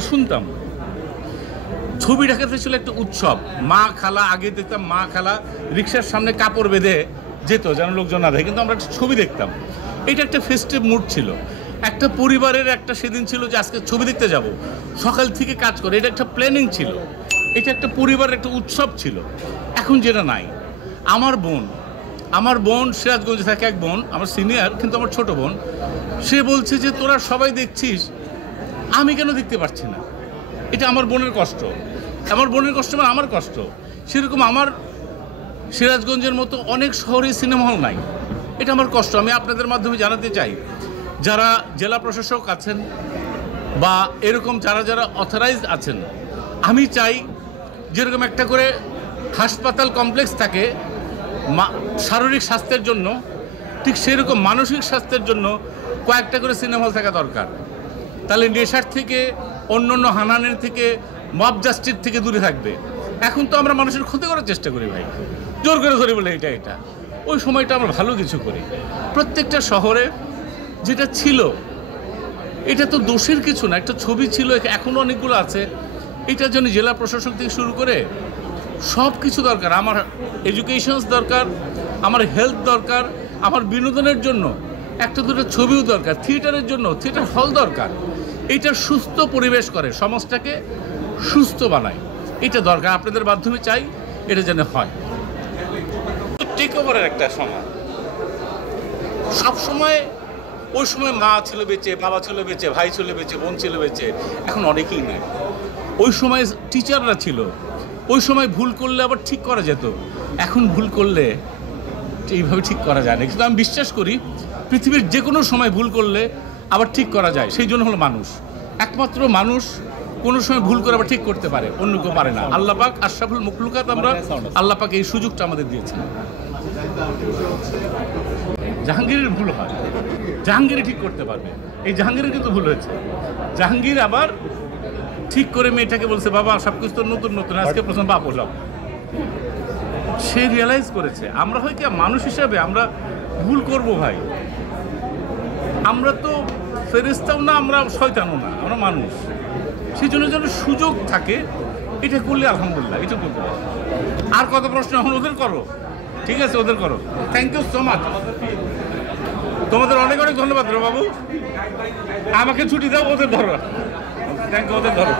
শুনতাম ছবি ঢাকাতে ছিল একটা উৎসব। মা খালা, আগে দেখতাম মা খালা রিক্সার সামনে কাপড় বেঁধে যেত যেন লোকজন না দেখে, কিন্তু আমরা একটা ছবি দেখতাম। এটা একটা ফেস্টিভ মুড ছিল, একটা পরিবারের একটা সেদিন ছিল যে আজকে ছবি দেখতে যাব, সকাল থেকে কাজ করে, এটা একটা প্ল্যানিং ছিল, এটা একটা পরিবারের একটা উৎসব ছিল। এখন যেটা নাই। আমার বোন সিরাজগঞ্জে থাকে, এক বোন আমার সিনিয়র কিন্তু আমার ছোট বোন, সে বলছে যে তোরা সবাই দেখছিস, আমি কেন দেখতে পারছি না। এটা আমার বোনের কষ্ট, আমার বোনের কষ্ট মানে আমার কষ্ট। সেরকম আমার সিরাজগঞ্জের মতো অনেক শহরে সিনেমা হল নাই, এটা আমার কষ্ট। আমি আপনাদের মাধ্যমে জানাতে চাই, যারা জেলা প্রশাসক আছেন বা এরকম যারা যারা অথরাইজড আছেন, আমি চাই যেরকম একটা করে হাসপাতাল কমপ্লেক্স থাকে শারীরিক স্বাস্থ্যের জন্য, ঠিক সেরকম মানসিক স্বাস্থ্যের জন্য কয়েকটা করে সিনেমা হল থাকা দরকার। তাহলে নেশার থেকে, অন্য হানানের থেকে, মব জাস্টিস থেকে দূরে থাকবে। এখন তো আমরা মানুষের ক্ষতি করার চেষ্টা করি ভাই, জোর করে ধরে বলে এটা ওই সময়টা আমরা ভালো কিছু করি। প্রত্যেকটা শহরে যেটা ছিল, এটা তো দোষের কিছু না, একটা ছবি ছিল, এখনও অনেকগুলো আছে। এটার জন্য জেলা প্রশাসন থেকে শুরু করে সব কিছু দরকার। আমার এডুকেশনস দরকার, আমার হেলথ দরকার, আমার বিনোদনের জন্য একটা দুটো ছবিও দরকার, থিয়েটারের জন্য থিয়েটার হল দরকার। এটা সুস্থ পরিবেশ করে, সমাজটাকে সুস্থ বানায়, এটা দরকার। আপনাদের মাধ্যমে চাই এটা যেন হয়। টেক ওভারের একটা সময়, সবসময় ওই সময় মা ছিল বেঁচে, বাবা ছিল বেঁচে, ভাই ছিল বেঁচে, বোন ছিল বেঁচে, এখন অনেকেই নাই। ওই সময় টিচাররা ছিল, ওই সময় ভুল করলে আবার ঠিক করা যেত, এখন ভুল করলে এইভাবে ঠিক করা যায় না। কিন্তু আমি বিশ্বাস করি পৃথিবীর যে কোনো সময় ভুল করলে আবার ঠিক করা যায়। সেই জন্য হলো মানুষ, একমাত্র মানুষ কোনো সময় ভুল করে আবার ঠিক করতে পারে, অন্য কেউ পারে না। আল্লাহ পাক আশরাফুল মখলুকাত, আমরা আল্লাহ পাক এই সুযোগটা আমাদের দিয়েছেন। জাহাঙ্গীরের ভুল হয়, জাহাঙ্গীরই ঠিক করতে পারবে। এই জাহাঙ্গীরের কিন্তু ভুল হয়েছে, জাহাঙ্গীর আবার ঠিক করে মেয়েটাকে বলছে, বাবা সব কিছু তো নতুন নতুন, আজকে প্রথম বাপ হলাম। সে রিয়েলাইজ করেছে। আমরা হয় কি মানুষ হিসাবে আমরা ভুল করব ভাই, আমরা তো ফেরেশতাও না, আমরা শয়তানও না, আমরা মানুষ। সেই জন্য যেন সুযোগ থাকে, এটা করলে আলহামদুলিল্লাহ, এটা করতে পারে। আর কত প্রশ্ন এখন ওদের করো, ঠিক আছে ওদের করো। থ্যাংক ইউ সো মাচ, তোমাদের অনেক অনেক ধন্যবাদ রে বাবু। আমাকে ছুটি দাও, ওদের ধরো। থ্যাংক ইউ, ওদের ধরো।